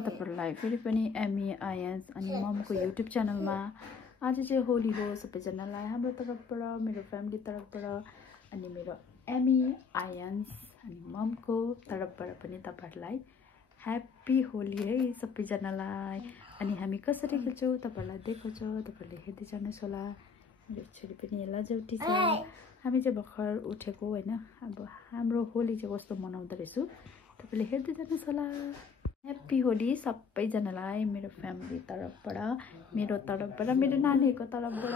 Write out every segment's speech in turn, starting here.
तपाईहरुलाई फेरि पनि एमी आयन्स अनि ममको युट्युब च्यानलमा आज चाहिँ होली हो सबैजनालाई हाम्रो तर्फबाट मेरो फ्यामिली तर्फबाट अनि मेरो एमी आयन्स अनि ममको तर्फबाट पनि तपाईहरुलाई ह्यापी होली है सबैजनालाई। अनि हामी कसरी खेल्छौं तपाईहरुलाई देखाउँछु, तपाईहरुले हेर्दै जानुहोस् होला। मेरो छोरी पनि लजाउटी छ। हामी चाहिँ भर्खर उठेको हैन, अब हाम्रो होली चाहिँ कस्तो मनाउँदै रहेछु तपाईले हेर्दै जानुहोस् होला। ह्यापी होली सबैजनालाई मेरो फ्यामिली तर्फबाट, मेरो तर्फबाट, मेरो नानीहरुको तर्फबाट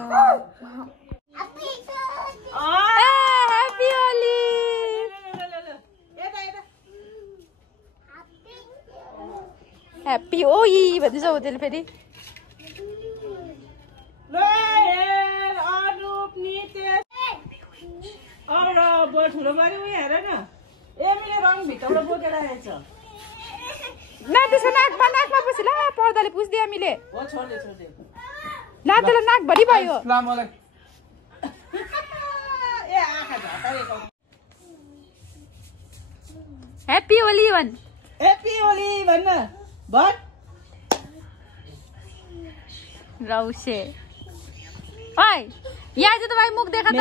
ह्यापी होली। ह्यापी होली भन्दै छ त्यसले फेरि। ठुलो बारी उयो हेर न, एमीले रङ भित्रबाट बोकेर आएछ। नाच्दैछ नाकमा पसी ल पर्दाले पुछ्दियो हामीले। हो छोड्दे छोड्दे नाच्दैला नाक भरि भयो। ल मलाई ए आँखा झटारेको। ह्यापी होली भन्, ह्यापी होली भन्न भन। रौसे ओइ यहाँ चाहिँ तपाईँ मुख देखा त,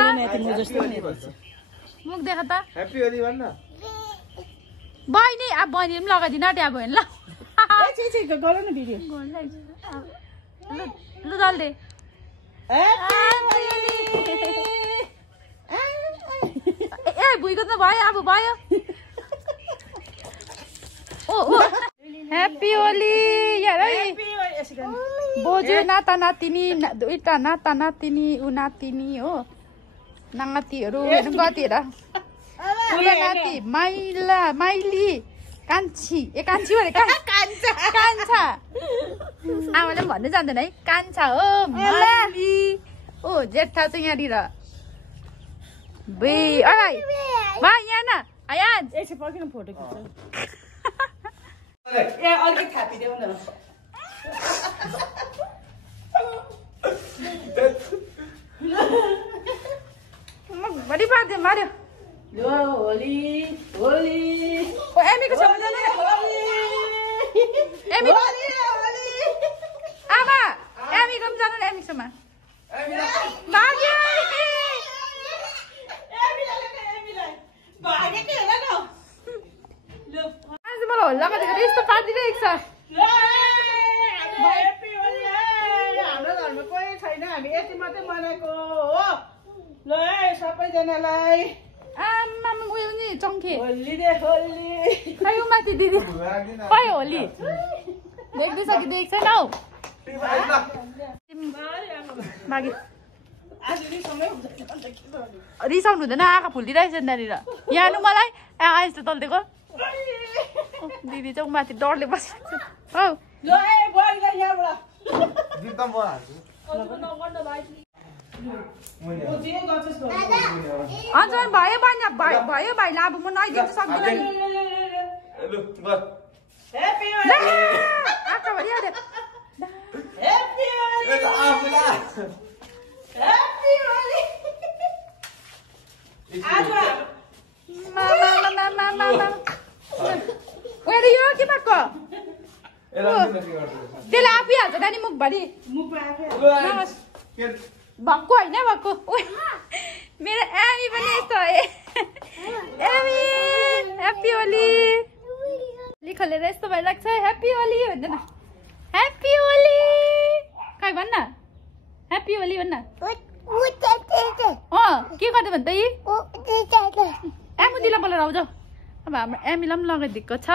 मुख देखा त। ह्यापी होली भन्न बहिनी। अब बहिनी पनि लगाइदिन आँट्यो अब हेर्नु ल। गर न भिडियो। ल जल्दी ए भुइँको त भयो अब भयो। ओ ह्यापी होली यार। बोजू नाता नातिनी दुईटा नाता नातिनी उ नातिनी हो नातिहरू हेर्नु कति हेर। ठुलो नाति माइला माइली कान्छी ए कान्छी भने कान्छा आमाले पनि भन्नु जान्दैन है कान्छा हो माइली। ओ जेठा चाहिँ यहाँनिर बे भाइ भाइ यहाँ न आयान एकछिन पर्खिन फोटो खिच्छ। ए अलिकति थापिदेऊ न। बढी पार्दै मार्यो। यो होली होली ओ एमीको छ एमी आमा एमीको पनि जानु न एमीसम्म भाग्यो। मलाई हल्ला गरेको यस्तो पारिदिरहेको छ। हाम्रो घरमा कोही छैन, हामी यति मात्रै मनाएको हो। ल सबैजनालाई आमा उयो नि चङ्खे होली रे होली। खै माथि दिदी खै होली देख्दैछ कि देख्छैन हौ बागी रिसाउनु हुँदैन। आँखा फुलिरहेछ नि त्यहाँनिर। यहाँ नु मलाई आएछ त तल्देको दिदी चाहिँ माथि डरले बसिरहेको छ हौ। अन्त भयो भयो भयो भाइ ल अब म नआइदिनु सक्दिनँ नि। आँखा भरिहाल्यो। यो के भएको त्यसले आफिहाल्छ नानी मुखभरि भएको होइन भएको। मेरो एमी पनि यस्तो हो एमी ह्याप्पी होली लेखलेर यस्तो भइरहेको छ। ह्याप्पी होली भन्दैन ह्याप्पी होली खै भन्न ह्याप्पी होली भन्न। के गर्दै भन्छ यी एमुजीलाई बोलेर आउँछ। अब हाम्रो एमीलाई पनि लगाइदिएको छ।